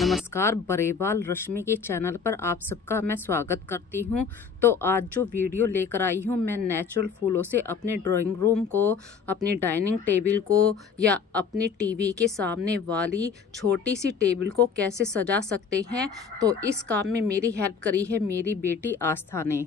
नमस्कार, बरेबाल रश्मि के चैनल पर आप सबका मैं स्वागत करती हूं। तो आज जो वीडियो लेकर आई हूं, मैं नेचुरल फूलों से अपने ड्राइंग रूम को, अपनी डाइनिंग टेबल को या अपनी टीवी के सामने वाली छोटी सी टेबल को कैसे सजा सकते हैं। तो इस काम में मेरी हेल्प करी है मेरी बेटी आस्था ने।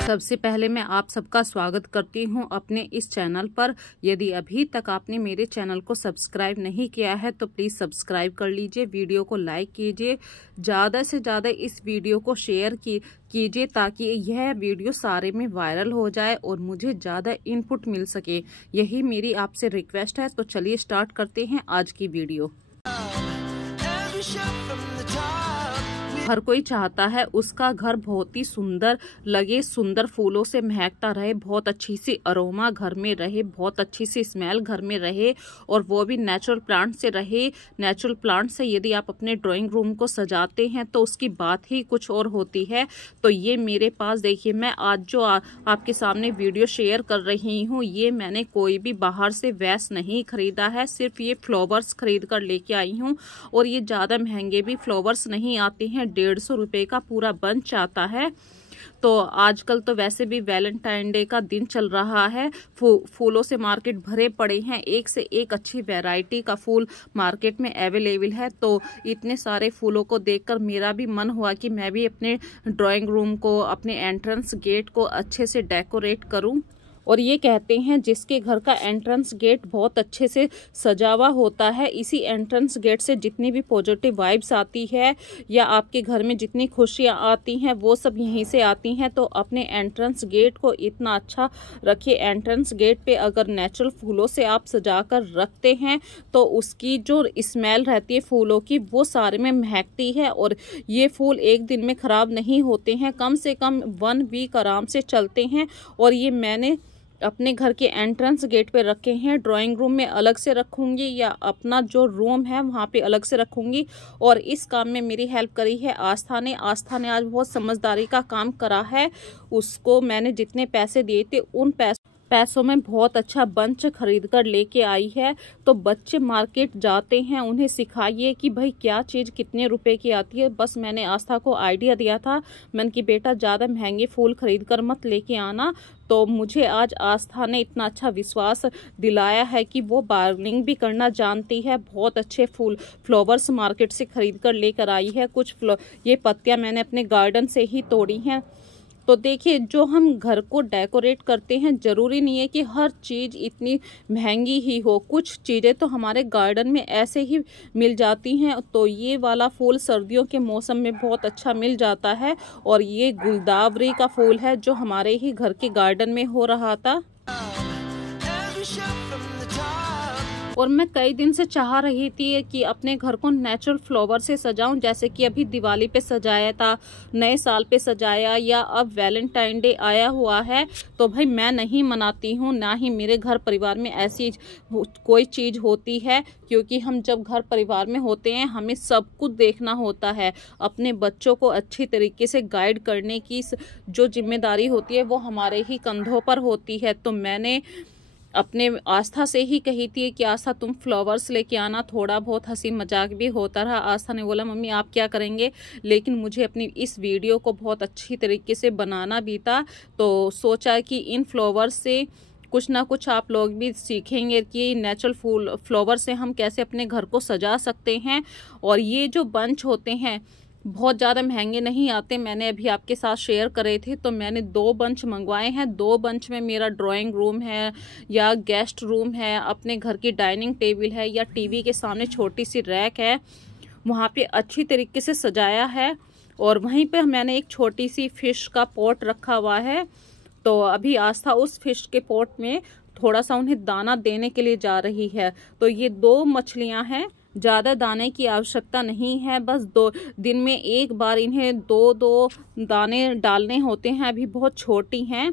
सबसे पहले मैं आप सबका स्वागत करती हूं अपने इस चैनल पर। यदि अभी तक आपने मेरे चैनल को सब्सक्राइब नहीं किया है तो प्लीज़ सब्सक्राइब कर लीजिए, वीडियो को लाइक कीजिए, ज़्यादा से ज़्यादा इस वीडियो को शेयर कीजिए ताकि यह वीडियो सारे में वायरल हो जाए और मुझे ज़्यादा इनपुट मिल सके। यही मेरी आपसे रिक्वेस्ट है। तो चलिए स्टार्ट करते हैं आज की वीडियो। हर कोई चाहता है उसका घर बहुत ही सुंदर लगे, सुंदर फूलों से महकता रहे, बहुत अच्छी सी अरोमा घर में रहे, बहुत अच्छी सी स्मेल घर में रहे और वो भी नेचुरल प्लांट से रहे। नेचुरल प्लांट से यदि आप अपने ड्राइंग रूम को सजाते हैं तो उसकी बात ही कुछ और होती है। तो ये मेरे पास देखिए, मैं आज जो आपके सामने वीडियो शेयर कर रही हूँ, ये मैंने कोई भी बाहर से वैस नहीं खरीदा है, सिर्फ ये फ्लावर्स खरीद कर लेके आई हूँ। और ये ज़्यादा महंगे भी फ्लावर्स नहीं आते हैं, 150 रुपये का पूरा बंच आता है। तो आजकल तो वैसे भी वैलेंटाइन डे का दिन चल रहा है, फूलों से मार्केट भरे पड़े हैं, एक से एक अच्छी वैरायटी का फूल मार्केट में अवेलेबल है। तो इतने सारे फूलों को देखकर मेरा भी मन हुआ कि मैं भी अपने ड्राइंग रूम को, अपने एंट्रेंस गेट को अच्छे से डेकोरेट करूं। और ये कहते हैं जिसके घर का एंट्रेंस गेट बहुत अच्छे से सजा हुआ होता है, इसी एंट्रेंस गेट से जितनी भी पॉजिटिव वाइब्स आती है या आपके घर में जितनी खुशियाँ आती हैं वो सब यहीं से आती हैं। तो अपने एंट्रेंस गेट को इतना अच्छा रखिए। एंट्रेंस गेट पे अगर नेचुरल फूलों से आप सजा कर रखते हैं तो उसकी जो स्मेल रहती है फूलों की वो सारे में महकती है। और ये फूल एक दिन में ख़राब नहीं होते हैं, कम से कम 1 वीक आराम से चलते हैं। और ये मैंने अपने घर के एंट्रेंस गेट पे रखे हैं, ड्राइंग रूम में अलग से रखूंगी या अपना जो रूम है वहाँ पे अलग से रखूंगी। और इस काम में मेरी हेल्प करी है आस्था ने। आस्था ने आज बहुत समझदारी का काम करा है। उसको मैंने जितने पैसे दिए थे उन पैसों में बहुत अच्छा बंच खरीद कर लेके आई है। तो बच्चे मार्केट जाते हैं, उन्हें सिखाइए कि भाई क्या चीज़ कितने रुपए की आती है। बस मैंने आस्था को आइडिया दिया था, मैंने कि बेटा ज़्यादा महंगे फूल खरीद कर मत लेके आना। तो मुझे आज आस्था ने इतना अच्छा विश्वास दिलाया है कि वो बार्गेनिंग भी करना जानती है। बहुत अच्छे फ्लावर्स मार्केट से खरीद कर लेकर आई है। कुछ ये पत्तियाँ मैंने अपने गार्डन से ही तोड़ी हैं। तो देखिए, जो हम घर को डेकोरेट करते हैं ज़रूरी नहीं है कि हर चीज़ इतनी महंगी ही हो, कुछ चीज़ें तो हमारे गार्डन में ऐसे ही मिल जाती हैं। तो ये वाला फूल सर्दियों के मौसम में बहुत अच्छा मिल जाता है। और ये गुलदावरी का फूल है जो हमारे ही घर के गार्डन में हो रहा था। और मैं कई दिन से चाह रही थी कि अपने घर को नेचुरल फ्लावर से सजाऊं, जैसे कि अभी दिवाली पे सजाया था, नए साल पे सजाया, या अब वैलेंटाइन डे आया हुआ है। तो भाई मैं नहीं मनाती हूँ, ना ही मेरे घर परिवार में ऐसी कोई चीज़ होती है, क्योंकि हम जब घर परिवार में होते हैं हमें सब कुछ देखना होता है। अपने बच्चों को अच्छी तरीके से गाइड करने की जो जिम्मेदारी होती है वो हमारे ही कंधों पर होती है। तो मैंने अपने आस्था से ही कही थी कि आस्था तुम फ्लावर्स लेके आना। थोड़ा बहुत हंसी मजाक भी होता रहा। आस्था ने बोला मम्मी आप क्या करेंगे, लेकिन मुझे अपनी इस वीडियो को बहुत अच्छी तरीके से बनाना भी था। तो सोचा कि इन फ्लावर्स से कुछ ना कुछ आप लोग भी सीखेंगे कि नेचुरल फ्लावर से हम कैसे अपने घर को सजा सकते हैं। और ये जो बंच होते हैं बहुत ज़्यादा महंगे नहीं आते, मैंने अभी आपके साथ शेयर करे थे। तो मैंने 2 बंच मंगवाए हैं। 2 बंच में मेरा ड्राइंग रूम है या गेस्ट रूम है, अपने घर की डाइनिंग टेबल है या टीवी के सामने छोटी सी रैक है, वहाँ पे अच्छी तरीके से सजाया है। और वहीं पे मैंने एक छोटी सी फिश का पॉट रखा हुआ है। तो अभी आस्था उस फिश के पॉट में थोड़ा सा उन्हें दाना देने के लिए जा रही है। तो ये 2 मछलियाँ हैं, ज़्यादा दाने की आवश्यकता नहीं है, बस 2 दिन में एक बार इन्हें 2-2 दाने डालने होते हैं। अभी बहुत छोटी हैं।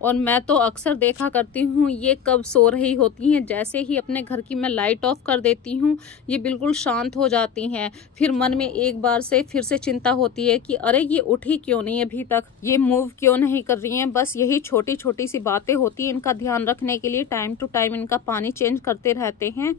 और मैं तो अक्सर देखा करती हूँ ये कब सो रही होती हैं। जैसे ही अपने घर की मैं लाइट ऑफ कर देती हूँ ये बिल्कुल शांत हो जाती हैं। फिर मन में एक बार से फिर से चिंता होती है कि अरे ये उठी क्यों नहीं, अभी तक ये मूव क्यों नहीं कर रही हैं। बस यही छोटी छोटी सी बातें होती हैं। इनका ध्यान रखने के लिए टाइम टू टाइम इनका पानी चेंज करते रहते हैं।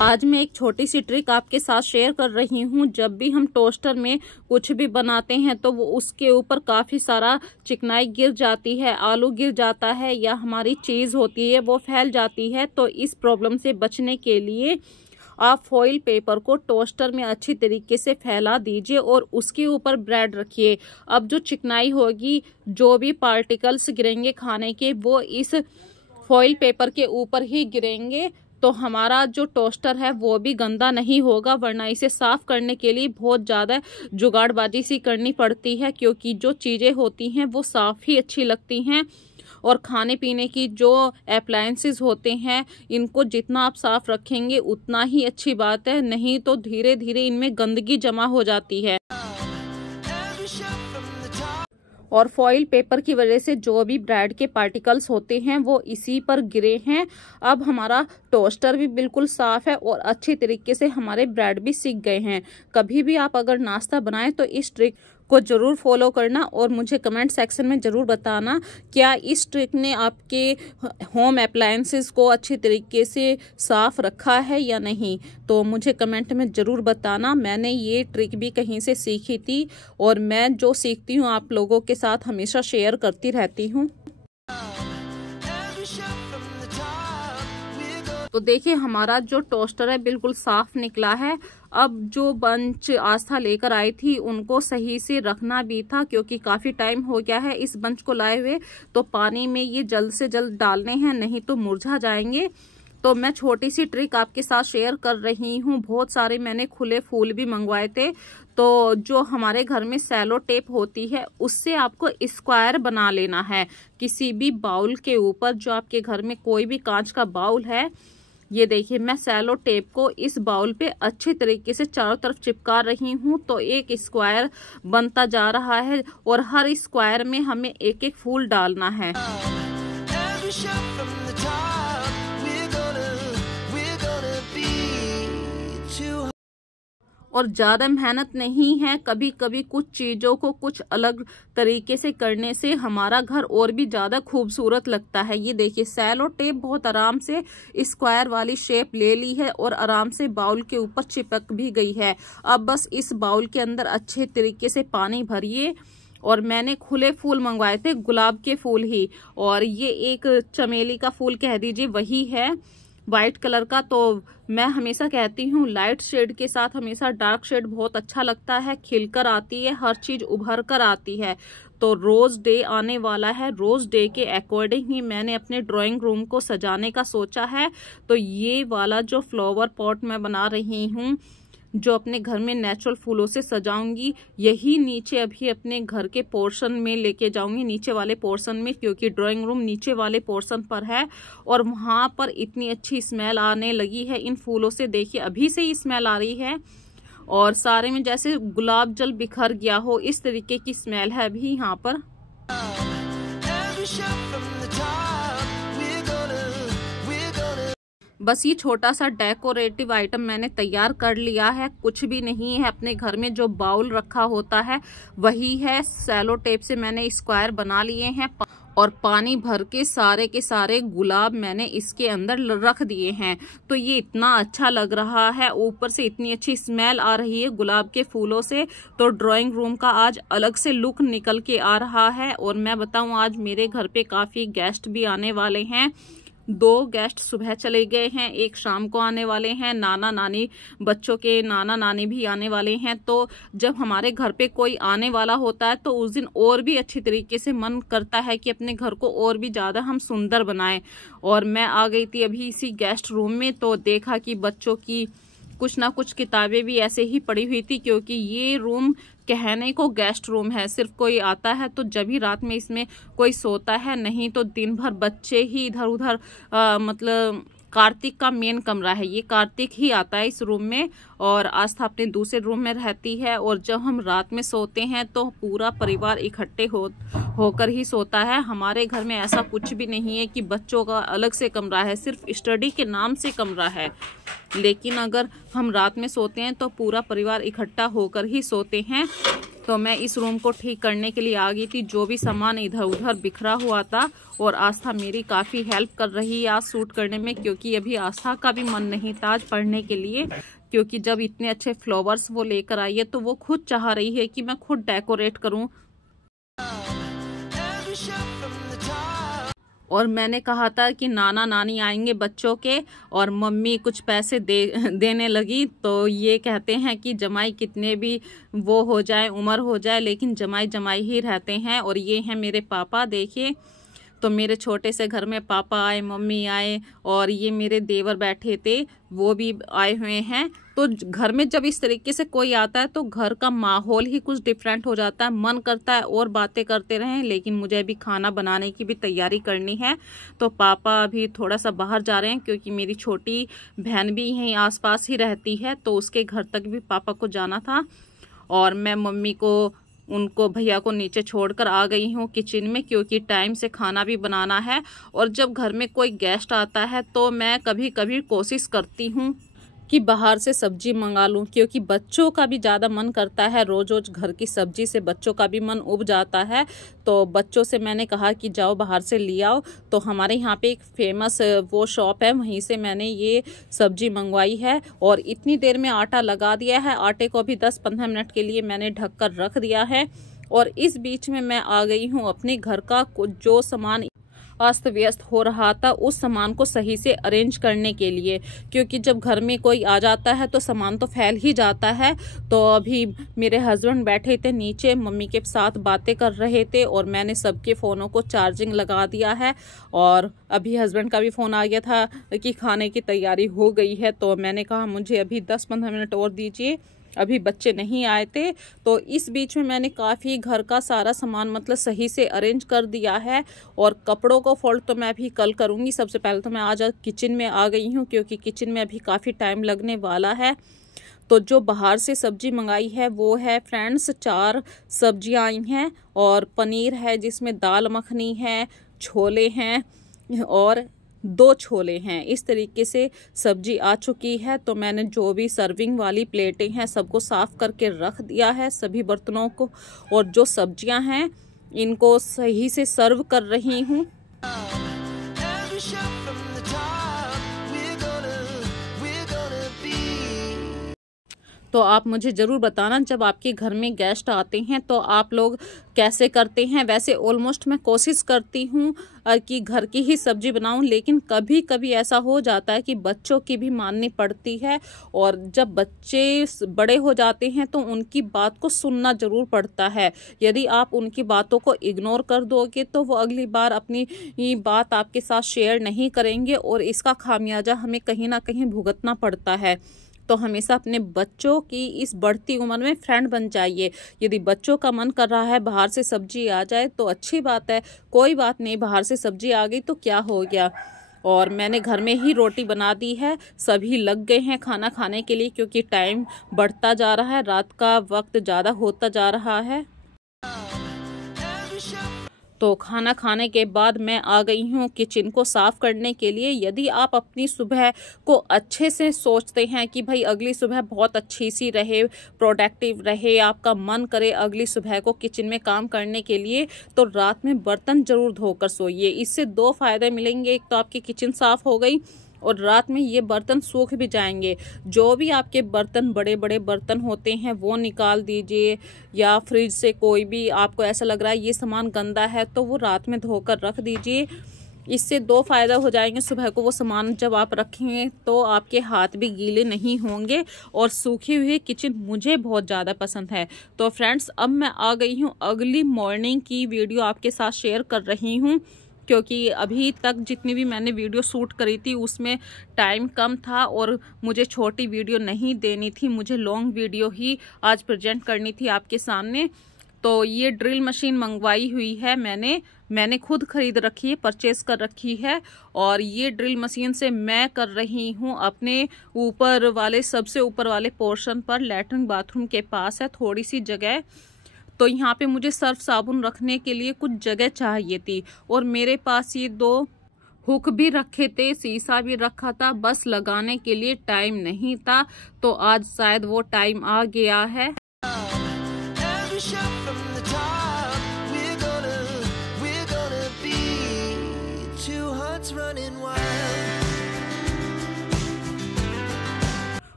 आज मैं एक छोटी सी ट्रिक आपके साथ शेयर कर रही हूँ। जब भी हम टोस्टर में कुछ भी बनाते हैं तो वो उसके ऊपर काफ़ी सारा चिकनाई गिर जाती है, आलू गिर जाता है या हमारी चीज़ होती है वो फैल जाती है। तो इस प्रॉब्लम से बचने के लिए आप फॉइल पेपर को टोस्टर में अच्छी तरीके से फैला दीजिए और उसके ऊपर ब्रेड रखिए। अब जो चिकनाई होगी, जो भी पार्टिकल्स गिरेंगे खाने के, वो इस फॉइल पेपर के ऊपर ही गिरेंगे। तो हमारा जो टोस्टर है वो भी गंदा नहीं होगा, वरना इसे साफ करने के लिए बहुत ज़्यादा जुगाड़बाजी सी करनी पड़ती है, क्योंकि जो चीज़ें होती हैं वो साफ़ ही अच्छी लगती हैं। और खाने पीने की जो अप्लायंसेस होते हैं इनको जितना आप साफ रखेंगे उतना ही अच्छी बात है, नहीं तो धीरे धीरे इनमें गंदगी जमा हो जाती है। और फॉइल पेपर की वजह से जो भी ब्रेड के पार्टिकल्स होते हैं वो इसी पर गिरे हैं। अब हमारा टोस्टर भी बिल्कुल साफ है और अच्छी तरीके से हमारे ब्रेड भी सिक गए हैं। कभी भी आप अगर नाश्ता बनाएं तो इस ट्रिक को ज़रूर फॉलो करना और मुझे कमेंट सेक्शन में ज़रूर बताना क्या इस ट्रिक ने आपके होम अप्लायंसेस को अच्छी तरीके से साफ रखा है या नहीं। तो मुझे कमेंट में ज़रूर बताना। मैंने ये ट्रिक भी कहीं से सीखी थी और मैं जो सीखती हूँ आप लोगों के साथ हमेशा शेयर करती रहती हूँ। तो देखिए हमारा जो टोस्टर है बिल्कुल साफ निकला है। अब जो बंच आस्था लेकर आई थी उनको सही से रखना भी था, क्योंकि काफ़ी टाइम हो गया है इस बंच को लाए हुए। तो पानी में ये जल्द से जल्द डालने हैं, नहीं तो मुरझा जाएंगे। तो मैं छोटी सी ट्रिक आपके साथ शेयर कर रही हूँ। बहुत सारे मैंने खुले फूल भी मंगवाए थे। तो जो हमारे घर में सेलो टेप होती है उससे आपको स्क्वायर बना लेना है किसी भी बाउल के ऊपर। जो आपके घर में कोई भी कांच का बाउल है, ये देखिए मैं सेलो टेप को इस बाउल पे अच्छे तरीके से चारों तरफ चिपका रही हूँ। तो एक स्क्वायर बनता जा रहा है और हर स्क्वायर में हमें एक एक फूल डालना है। और ज़्यादा मेहनत नहीं है। कभी कभी कुछ चीज़ों को कुछ अलग तरीके से करने से हमारा घर और भी ज़्यादा खूबसूरत लगता है। ये देखिए सेलो टेप बहुत आराम से स्क्वायर वाली शेप ले ली है और आराम से बाउल के ऊपर चिपक भी गई है। अब बस इस बाउल के अंदर अच्छे तरीके से पानी भरिए। और मैंने खुले फूल मंगवाए थे, गुलाब के फूल ही, और ये एक चमेली का फूल कह दीजिए वही है, वाइट कलर का। तो मैं हमेशा कहती हूँ लाइट शेड के साथ हमेशा डार्क शेड बहुत अच्छा लगता है, खिलकर आती है, हर चीज उभर कर आती है। तो रोज डे आने वाला है, रोज डे के अकॉर्डिंग ही मैंने अपने ड्राइंग रूम को सजाने का सोचा है। तो ये वाला जो फ्लावर पॉट मैं बना रही हूँ जो अपने घर में नेचुरल फूलों से सजाऊंगी, यही नीचे अभी अपने घर के पोर्शन में लेके जाऊंगी, नीचे वाले पोर्शन में, क्योंकि ड्राइंग रूम नीचे वाले पोर्शन पर है और वहां पर इतनी अच्छी स्मेल आने लगी है इन फूलों से। देखिए अभी से ही स्मेल आ रही है और सारे में जैसे गुलाब जल बिखर गया हो इस तरीके की स्मेल है अभी यहाँ पर। बस ये छोटा सा डेकोरेटिव आइटम मैंने तैयार कर लिया है, कुछ भी नहीं है। अपने घर में जो बाउल रखा होता है वही है, सेलो टेप से मैंने स्क्वायर बना लिए हैं और पानी भर के सारे गुलाब मैंने इसके अंदर रख दिए हैं। तो ये इतना अच्छा लग रहा है, ऊपर से इतनी अच्छी स्मेल आ रही है गुलाब के फूलों से। तो ड्राइंग रूम का आज अलग से लुक निकल के आ रहा है। और मैं बताऊं आज मेरे घर पे काफी गेस्ट भी आने वाले हैं। 2 गेस्ट सुबह चले गए हैं, एक शाम को आने वाले हैं। नाना नानी, बच्चों के नाना नानी भी आने वाले हैं। तो जब हमारे घर पे कोई आने वाला होता है तो उस दिन और भी अच्छी तरीके से मन करता है कि अपने घर को और भी ज़्यादा हम सुंदर बनाएं। और मैं आ गई थी अभी इसी गेस्ट रूम में, तो देखा कि बच्चों की कुछ ना कुछ किताबें भी ऐसे ही पड़ी हुई थी, क्योंकि ये रूम कहने को गेस्ट रूम है, सिर्फ कोई आता है तो जब ही रात में इसमें कोई सोता है, नहीं तो दिन भर बच्चे ही इधर उधर मतलब कार्तिक का मेन कमरा है, ये कार्तिक ही आता है इस रूम में और आस्था अपने दूसरे रूम में रहती है। और जब हम रात में सोते हैं तो पूरा परिवार इकट्ठे होकर ही सोता है। हमारे घर में ऐसा कुछ भी नहीं है कि बच्चों का अलग से कमरा है, सिर्फ स्टडी के नाम से कमरा है। लेकिन अगर हम रात में सोते हैं तो पूरा परिवार इकट्ठा होकर ही सोते हैं। तो मैं इस रूम को ठीक करने के लिए आ गई थी, जो भी सामान इधर उधर बिखरा हुआ था। और आस्था मेरी काफ़ी हेल्प कर रही है आज शूट करने में, क्योंकि अभी आस्था का भी मन नहीं था आज पढ़ने के लिए, क्योंकि जब इतने अच्छे फ्लावर्स वो लेकर आई है तो वो खुद चाह रही है कि मैं खुद डेकोरेट करूं। और मैंने कहा था कि नाना नानी आएंगे बच्चों के, और मम्मी कुछ पैसे देने लगी। तो ये कहते हैं कि जमाई कितने भी वो हो जाए, उम्र हो जाए, लेकिन जमाई जमाई ही रहते हैं। और ये हैं मेरे पापा, देखिए। तो मेरे छोटे से घर में पापा आए, मम्मी आए, और ये मेरे देवर बैठे थे, वो भी आए हुए हैं। तो घर में जब इस तरीके से कोई आता है तो घर का माहौल ही कुछ डिफरेंट हो जाता है, मन करता है और बातें करते रहें। लेकिन मुझे अभी खाना बनाने की भी तैयारी करनी है। तो पापा अभी थोड़ा सा बाहर जा रहे हैं, क्योंकि मेरी छोटी बहन भी यहीं आसपास ही रहती है, तो उसके घर तक भी पापा को जाना था। और मैं मम्मी को, उनको, भैया को नीचे छोड़कर आ गई हूँ किचन में, क्योंकि टाइम से खाना भी बनाना है। और जब घर में कोई गेस्ट आता है तो मैं कभी कभी कोशिश करती हूँ कि बाहर से सब्जी मंगा लूं, क्योंकि बच्चों का भी ज़्यादा मन करता है। रोज रोज घर की सब्जी से बच्चों का भी मन उब जाता है। तो बच्चों से मैंने कहा कि जाओ बाहर से ले आओ। तो हमारे यहाँ पे एक फेमस वो शॉप है, वहीं से मैंने ये सब्जी मंगवाई है। और इतनी देर में आटा लगा दिया है, आटे को अभी 10-15 मिनट के लिए मैंने ढक कर रख दिया है। और इस बीच में मैं आ गई हूँ अपने घर का जो सामान अस्त व्यस्त हो रहा था उस सामान को सही से अरेंज करने के लिए, क्योंकि जब घर में कोई आ जाता है तो सामान तो फैल ही जाता है। तो अभी मेरे हस्बैंड बैठे थे नीचे, मम्मी के साथ बातें कर रहे थे, और मैंने सबके फ़ोनों को चार्जिंग लगा दिया है। और अभी हस्बैंड का भी फ़ोन आ गया था कि खाने की तैयारी हो गई है। तो मैंने कहा मुझे अभी 10-15 मिनट और दीजिए, अभी बच्चे नहीं आए थे। तो इस बीच में मैंने काफ़ी घर का सारा सामान मतलब सही से अरेंज कर दिया है। और कपड़ों को फोल्ड तो मैं अभी कल करूँगी। सबसे पहले तो मैं आज किचन में आ गई हूँ, क्योंकि किचन में अभी काफ़ी टाइम लगने वाला है। तो जो बाहर से सब्जी मंगाई है वो है फ्रेंड्स, 4 सब्जियाँ आई हैं, और पनीर है जिसमें दाल मखनी है, छोले हैं और 2 छोले हैं। इस तरीके से सब्जी आ चुकी है। तो मैंने जो भी सर्विंग वाली प्लेटें हैं सबको साफ करके रख दिया है, सभी बर्तनों को। और जो सब्जियां हैं इनको सही से सर्व कर रही हूँ। तो आप मुझे ज़रूर बताना जब आपके घर में गेस्ट आते हैं तो आप लोग कैसे करते हैं। वैसे ऑलमोस्ट मैं कोशिश करती हूँ कि घर की ही सब्जी बनाऊं, लेकिन कभी कभी ऐसा हो जाता है कि बच्चों की भी माननी पड़ती है। और जब बच्चे बड़े हो जाते हैं तो उनकी बात को सुनना ज़रूर पड़ता है। यदि आप उनकी बातों को इग्नोर कर दोगे तो वो अगली बार अपनी बात आपके साथ शेयर नहीं करेंगे, और इसका खामियाजा हमें कहीं ना कहीं भुगतना पड़ता है। तो हमेशा अपने बच्चों की इस बढ़ती उम्र में फ्रेंड बन जाइए। यदि बच्चों का मन कर रहा है बाहर से सब्जी आ जाए तो अच्छी बात है, कोई बात नहीं, बाहर से सब्जी आ गई तो क्या हो गया। और मैंने घर में ही रोटी बना दी है, सभी लग गए हैं खाना खाने के लिए, क्योंकि टाइम बढ़ता जा रहा है, रात का वक्त ज़्यादा होता जा रहा है। तो खाना खाने के बाद मैं आ गई हूँ किचन को साफ़ करने के लिए। यदि आप अपनी सुबह को अच्छे से सोचते हैं कि भाई अगली सुबह बहुत अच्छी सी रहे, प्रोडक्टिव रहे, आपका मन करे अगली सुबह को किचन में काम करने के लिए, तो रात में बर्तन ज़रूर धोकर सोइए। इससे 2 फ़ायदे मिलेंगे। एक तो आपकी किचन साफ़ हो गई और रात में ये बर्तन सूख भी जाएंगे। जो भी आपके बर्तन, बड़े बड़े बर्तन होते हैं वो निकाल दीजिए, या फ्रिज से कोई भी आपको ऐसा लग रहा है ये सामान गंदा है तो वो रात में धोकर रख दीजिए। इससे 2 फ़ायदा हो जाएंगे। सुबह को वो सामान जब आप रखेंगे तो आपके हाथ भी गीले नहीं होंगे। और सूखी हुई किचन मुझे बहुत ज़्यादा पसंद है। तो फ्रेंड्स, अब मैं आ गई हूँ अर्ली मॉर्निंग की वीडियो आपके साथ शेयर कर रही हूँ, क्योंकि अभी तक जितनी भी मैंने वीडियो शूट करी थी उसमें टाइम कम था और मुझे छोटी वीडियो नहीं देनी थी, मुझे लॉन्ग वीडियो ही आज प्रेजेंट करनी थी आपके सामने। तो ये ड्रिल मशीन मंगवाई हुई है मैंने खुद खरीद रखी है, परचेज कर रखी है। और ये ड्रिल मशीन से मैं कर रही हूँ अपने ऊपर वाले, सबसे ऊपर वाले पोर्शन पर, लैट्रिन बाथरूम के पास है थोड़ी सी जगह। तो यहाँ पे मुझे सर्फ साबुन रखने के लिए कुछ जगह चाहिए थी, और मेरे पास ये 2 हुक भी रखे थे, शीशा भी रखा था, बस लगाने के लिए टाइम नहीं था। तो आज शायद वो टाइम आ गया है।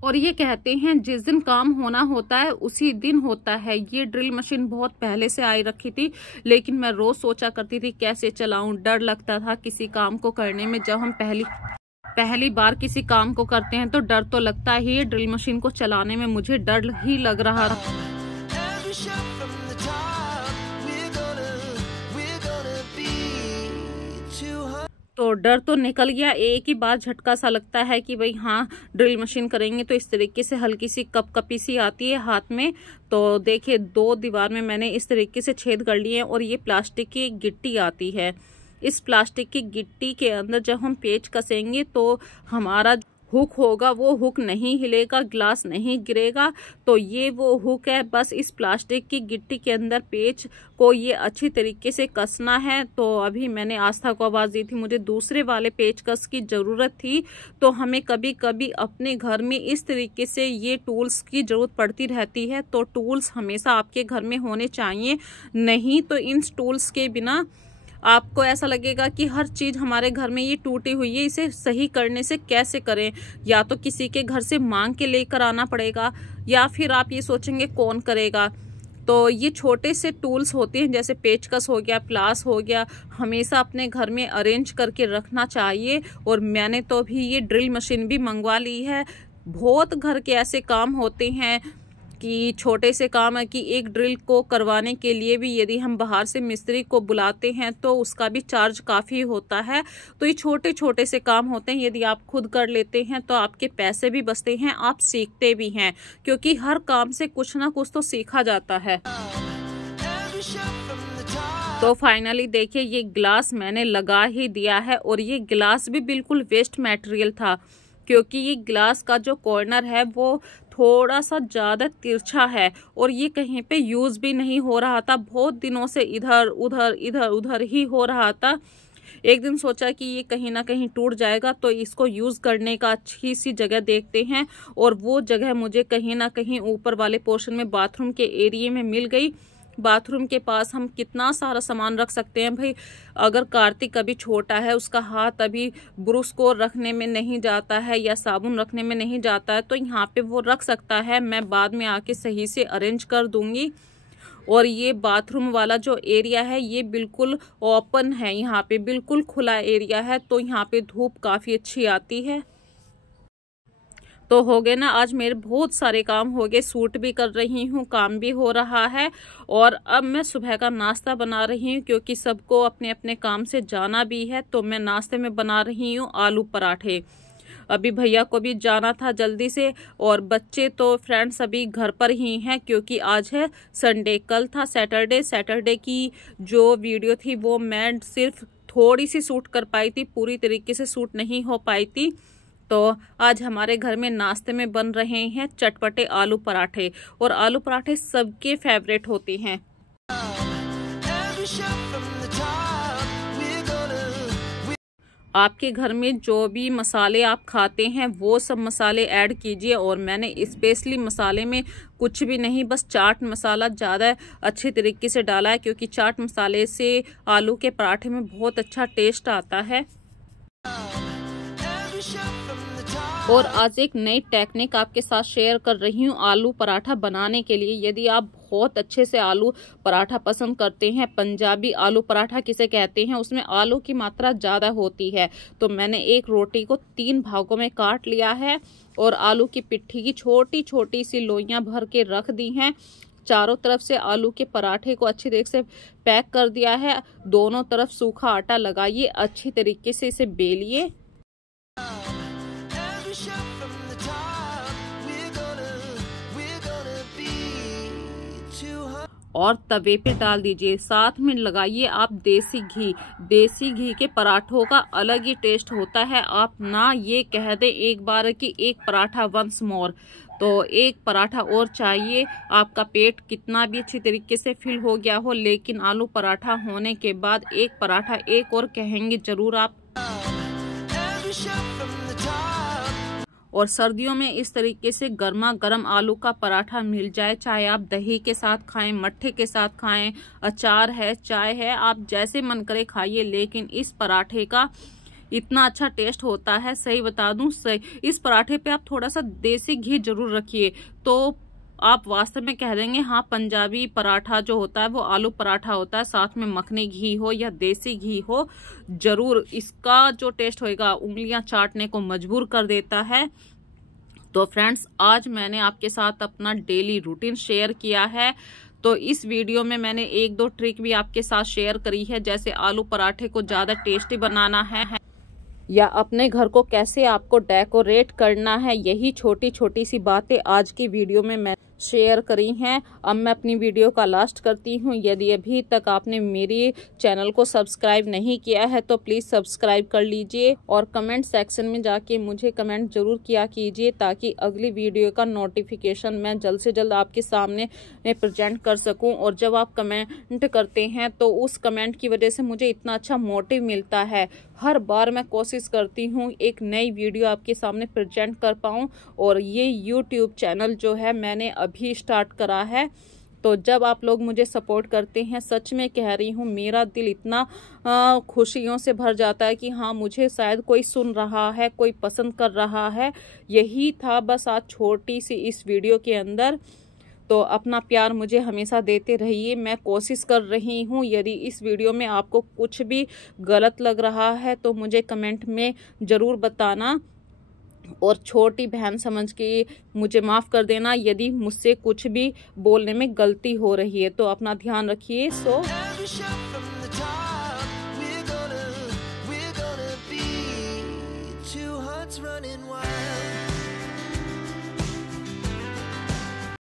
और ये कहते हैं जिस दिन काम होना होता है उसी दिन होता है। ये ड्रिल मशीन बहुत पहले से आई रखी थी, लेकिन मैं रोज सोचा करती थी कैसे चलाऊं। डर लगता था किसी काम को करने में। जब हम पहली बार किसी काम को करते हैं तो डर तो लगता ही है। ड्रिल मशीन को चलाने में मुझे डर ही लग रहा था। तो डर तो निकल गया। एक ही बार झटका सा लगता है कि भाई हाँ ड्रिल मशीन करेंगे। तो इस तरीके से हल्की सी कपकपी सी आती है हाथ में। तो देखिए 2 दीवार में मैंने इस तरीके से छेद कर लिए हैं। और ये प्लास्टिक की गिट्टी आती है। इस प्लास्टिक की गिट्टी के अंदर जब हम पेच कसेंगे तो हमारा हुक होगा वो हुक नहीं हिलेगा, ग्लास नहीं गिरेगा। तो ये वो हुक है। बस इस प्लास्टिक की गिट्टी के अंदर पेच को ये अच्छी तरीके से कसना है। तो अभी मैंने आस्था को आवाज़ दी थी, मुझे दूसरे वाले पेचकस की ज़रूरत थी। तो हमें कभी कभी अपने घर में इस तरीके से ये टूल्स की ज़रूरत पड़ती रहती है। तो टूल्स हमेशा आपके घर में होने चाहिए, नहीं तो इन टूल्स के बिना आपको ऐसा लगेगा कि हर चीज़ हमारे घर में ये टूटी हुई है, इसे सही करने से कैसे करें। या तो किसी के घर से मांग के लेकर आना पड़ेगा, या फिर आप ये सोचेंगे कौन करेगा। तो ये छोटे से टूल्स होते हैं, जैसे पेचकस हो गया, प्लास हो गया, हमेशा अपने घर में अरेंज करके रखना चाहिए। और मैंने तो अभी ये ड्रिल मशीन भी मंगवा ली है। बहुत घर के ऐसे काम होते हैं कि छोटे से काम है कि एक ड्रिल को करवाने के लिए भी यदि हम बाहर से मिस्त्री को बुलाते हैं तो उसका भी चार्ज काफ़ी होता है। तो ये छोटे छोटे से काम होते हैं, यदि आप खुद कर लेते हैं तो आपके पैसे भी बचते हैं, आप सीखते भी हैं, क्योंकि हर काम से कुछ ना कुछ तो सीखा जाता है। तो फाइनली देखिए ये ग्लास मैंने लगा ही दिया है। और ये ग्लास भी बिल्कुल वेस्ट मटेरियल था, क्योंकि ये ग्लास का जो कॉर्नर है वो थोड़ा सा ज़्यादा तिरछा है और ये कहीं पे यूज़ भी नहीं हो रहा था। बहुत दिनों से इधर उधर ही हो रहा था। एक दिन सोचा कि ये कहीं ना कहीं टूट जाएगा, तो इसको यूज़ करने का अच्छी सी जगह देखते हैं। और वो जगह मुझे कहीं ना कहीं ऊपर वाले पोर्शन में बाथरूम के एरिया में मिल गई। बाथरूम के पास हम कितना सारा सामान रख सकते हैं भाई। अगर कार्तिक अभी छोटा है, उसका हाथ अभी ब्रश को रखने में नहीं जाता है या साबुन रखने में नहीं जाता है, तो यहाँ पे वो रख सकता है। मैं बाद में आके सही से अरेंज कर दूंगी। और ये बाथरूम वाला जो एरिया है ये बिल्कुल ओपन है, यहाँ पे बिल्कुल खुला एरिया है, तो यहाँ पे धूप काफ़ी अच्छी आती है। तो हो गए ना, आज मेरे बहुत सारे काम हो गए। सूट भी कर रही हूँ, काम भी हो रहा है। और अब मैं सुबह का नाश्ता बना रही हूँ, क्योंकि सबको अपने अपने काम से जाना भी है। तो मैं नाश्ते में बना रही हूँ आलू पराठे। अभी भैया को भी जाना था जल्दी से, और बच्चे तो फ्रेंड्स अभी घर पर ही हैं, क्योंकि आज है संडे। कल था सैटरडे। सैटरडे की जो वीडियो थी वो मैं सिर्फ थोड़ी सी शूट कर पाई थी, पूरी तरीके से शूट नहीं हो पाई थी। तो आज हमारे घर में नाश्ते में बन रहे हैं चटपटे आलू पराठे। और आलू पराठे सबके फेवरेट होते हैं। आपके घर में जो भी मसाले आप खाते हैं वो सब मसाले ऐड कीजिए। और मैंने स्पेशली मसाले में कुछ भी नहीं, बस चाट मसाला ज़्यादा अच्छे तरीके से डाला है, क्योंकि चाट मसाले से आलू के पराठे में बहुत अच्छा टेस्ट आता है। और आज एक नई टेक्निक आपके साथ शेयर कर रही हूँ आलू पराठा बनाने के लिए। यदि आप बहुत अच्छे से आलू पराठा पसंद करते हैं, पंजाबी आलू पराठा किसे कहते हैं, उसमें आलू की मात्रा ज़्यादा होती है। तो मैंने एक रोटी को 3 भागों में काट लिया है और आलू की पिट्ठी की छोटी छोटी सी लोइयाँ भर के रख दी हैं। चारों तरफ से आलू के पराठे को अच्छी तरीके से पैक कर दिया है। दोनों तरफ सूखा आटा लगाइए, अच्छी तरीके से इसे बेलिए। और तवे पे डाल दीजिए। साथ में लगाइए आप देसी घी। देसी घी के पराठों का अलग ही टेस्ट होता है। आप ना ये कह दे एक बार कि एक पराठा वंस मोर, तो एक पराठा और चाहिए। आपका पेट कितना भी अच्छी तरीके से फिल हो गया हो, लेकिन आलू पराठा होने के बाद एक पराठा एक और कहेंगे जरूर आप। और सर्दियों में इस तरीके से गर्मा गर्म आलू का पराठा मिल जाए, चाहे आप दही के साथ खाएं, मट्ठे के साथ खाएं, अचार है, चाय है, आप जैसे मन करे खाइए, लेकिन इस पराठे का इतना अच्छा टेस्ट होता है। सही बता दूं, सही इस पराठे पे आप थोड़ा सा देसी घी जरूर रखिए, तो आप वास्तव में कह देंगे हाँ, पंजाबी पराठा जो होता है वो आलू पराठा होता है, साथ में मखनी घी हो या देसी घी हो, जरूर इसका जो टेस्ट होएगा उंगलियां चाटने को मजबूर कर देता है। तो फ्रेंड्स, आज मैंने आपके साथ अपना डेली रूटीन शेयर किया है। तो इस वीडियो में मैंने एक दो ट्रिक भी आपके साथ शेयर करी है, जैसे आलू पराठे को ज्यादा टेस्टी बनाना है या अपने घर को कैसे आपको डेकोरेट करना है। यही छोटी छोटी सी बातें आज की वीडियो में मैं शेयर करी हैं। अब मैं अपनी वीडियो का लास्ट करती हूँ। यदि अभी तक आपने मेरी चैनल को सब्सक्राइब नहीं किया है तो प्लीज़ सब्सक्राइब कर लीजिए और कमेंट सेक्शन में जाके मुझे कमेंट जरूर किया कीजिए, ताकि अगली वीडियो का नोटिफिकेशन मैं जल्द से जल्द आपके सामने प्रेजेंट कर सकूं। और जब आप कमेंट करते हैं तो उस कमेंट की वजह से मुझे इतना अच्छा मोटिव मिलता है। हर बार मैं कोशिश करती हूँ एक नई वीडियो आपके सामने प्रेजेंट कर पाऊँ। और ये YouTube चैनल जो है मैंने अभी स्टार्ट करा है, तो जब आप लोग मुझे सपोर्ट करते हैं, सच में कह रही हूँ, मेरा दिल इतना खुशियों से भर जाता है कि हाँ, मुझे शायद कोई सुन रहा है, कोई पसंद कर रहा है। यही था बस आज छोटी सी इस वीडियो के अंदर। तो अपना प्यार मुझे हमेशा देते रहिए। मैं कोशिश कर रही हूँ, यदि इस वीडियो में आपको कुछ भी गलत लग रहा है तो मुझे कमेंट में ज़रूर बताना, और छोटी बहन समझ के मुझे माफ़ कर देना यदि मुझसे कुछ भी बोलने में गलती हो रही है। तो अपना ध्यान रखिए।